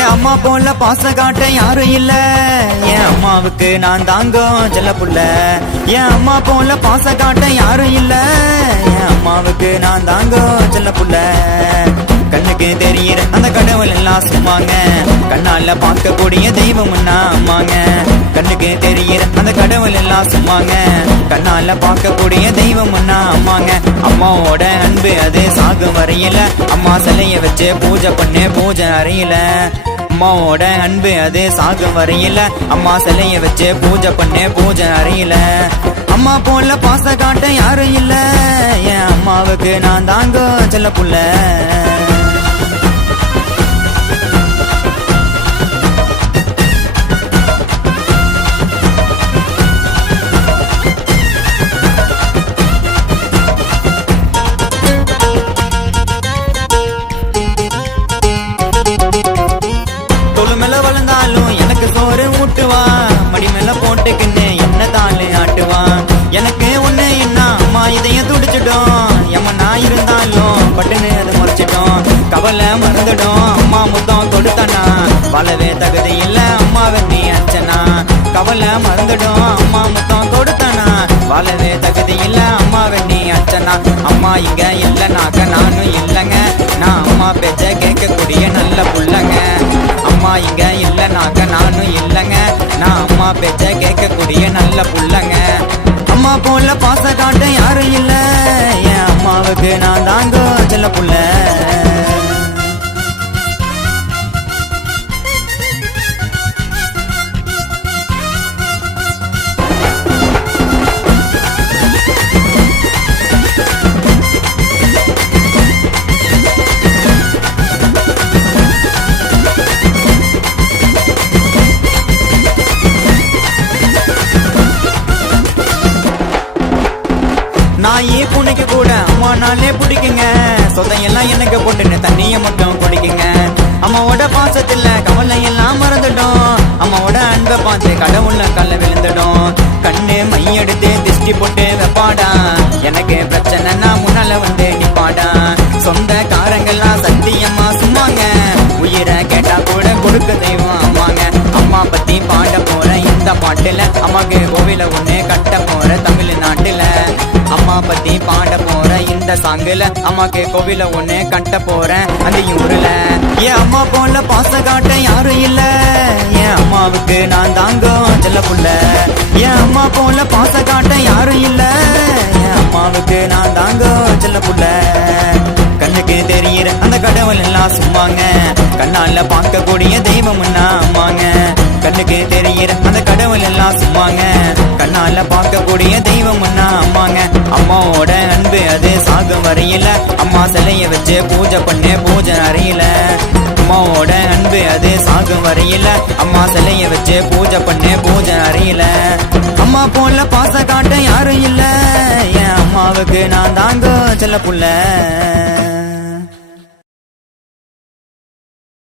என் அம்மா போல பாச காட்ட யாரும் இல்ல, என் அம்மாவுக்கு நான் தாங்கோ செல்ல புள்ள. என் அம்மா போல பாச காட்ட யாரும் இல்ல, என் அம்மாவுக்கு நான் தாங்கோ செல்ல புள்ள. கண்ணுக்கு தெரியிற அந்த கடவுள் எல்லாம் சும்மாங்க, கண்ணால பார்க்கக்கூடிய தெய்வம்னா அம்மாங்க. கண்ணுக்கு தெரியிற அந்த கடவுள் எல்லாம் சும்மாங்க, கண்ணால பார்க்கக்கூடிய தெய்வம்னா அம்மாங்க. அம்மாவோட அன்பு அது சாகும் வரையில, அம்மா சிலைய வச்சு பூஜை பண்ணு பூஜை அறையில. அம்மாவோட அன்பு அது சாகும் வரையில, அம்மா சிலைய வச்சு பூஜை பண்ணு பூஜை அறையில. அம்மா போல பாச காட்ட யாரும் இல்ல, என் அம்மாவுக்கு நான் தாங்கோ செல்ல புள்ள. வளர்ந்தாலும் எனக்கு சோறு ஊட்டுவா, மடி மேல போட்டுக்கின்னு என்ன தாளு ஆட்டுவான். எனக்கு ஒண்ணு என்ன அம்மா இதையும் துடிச்சிடும், எம்மனா இருந்தாலும் பட்டுன்னு அது முறைச்சிட்டோம். கவலை மறந்துடும் அம்மா முத்தம் கொடுத்தனா, வாழவே தகுதி இல்ல அம்மாவை நீ அச்சனா. கவலை மறந்துடும் அம்மா முத்தம் கொடுத்தனா, வாழவே தகுதி இல்ல அம்மாவை நீ அச்சனா. அம்மா இங்க இல்லைனாக்க நானும் இல்லைங்க, நான் அம்மா பேச்ச கேட்கக்கூடிய நல்ல புள்ளங்க. அம்மா இங்க இல்லைனாக்க நானும் இல்லைங்க, நான் அம்மா பேச்ச கேட்கக்கூடிய நல்ல புள்ளங்க. அம்மா போல பாச காட்ட யாரும் இல்ல, என் அம்மாவுக்கு நான் தாங்கோ செல்ல புள்ள. நாயே பூனைக்கு கூட அம்மா நாளே பிடிக்குங்க, சொதையெல்லாம் எனக்கு போட்டுன்னு தண்ணிய மட்டும் குடிக்குங்க. அம்மாவோட பாசத்துல கவலை எல்லாம் மறந்துடும், அம்மாவோட அன்பை பார்த்து கடவுள கல்ல விழுந்துடும். கண்ணு மையெடுத்து திஷ்டி போட்டு வைப்பாடா, எனக்கு பிரச்சனைனா முன்னால வந்து நிப்பாடா. சொந்த காரங்கள்லாம் சத்தியம்மா சும்மாங்க, உயிரை கேட்டா கூட கொடுக்க தெய்வம் அம்மாங்க. அம்மா பத்தி பாட போற இந்த பாட்டுல, அம்மாக்கு கோவில ஒண்ணு கட்ட போற தமிழ்நாட்டுல. அம்மா பத்தி பாட போற இந்த சாங்குல, அம்மாக்கு கோவில ஒண்ணு கட்ட போறேன் அந்த ஊர்ல. என் அம்மா போல பாச காட்ட யாரும் இல்ல, என் அம்மாவுக்கு நான் தாங்கோ செல்ல புள்ள. என் அம்மா போல பாச காட்ட யாரும் இல்ல, என் அம்மாவுக்கு நான் தாங்கோ செல்ல புள்ள. கண்ணுக்கு தெரியிற அந்த கடவுள் எல்லாம் சும்மாங்க, கண்ணால பார்க்கக்கூடிய தெய்வம்னா அம்மாங்க. கண்ணுக்கு தெரியிற அந்த கடவுள் எல்லாம் சும்மாங்க, கண்ணால பார்க்கக்கூடிய தெய்வம்னா அம்மாங்க. அம்மாவோட அன்பு அது சாகும் வரையில, அம்மா சிலைய வச்சு பூஜை பண்ணு பூஜை அறையில. அம்மாவோட அன்பு அது சாகும் வரையில, அம்மா சிலைய வச்சு பூஜை பண்ணு பூஜை அறையில. அம்மா போல பாச காட்ட யாரும் இல்ல, என் அம்மாவுக்கு நான் தாங்கோ செல்ல புள்ள.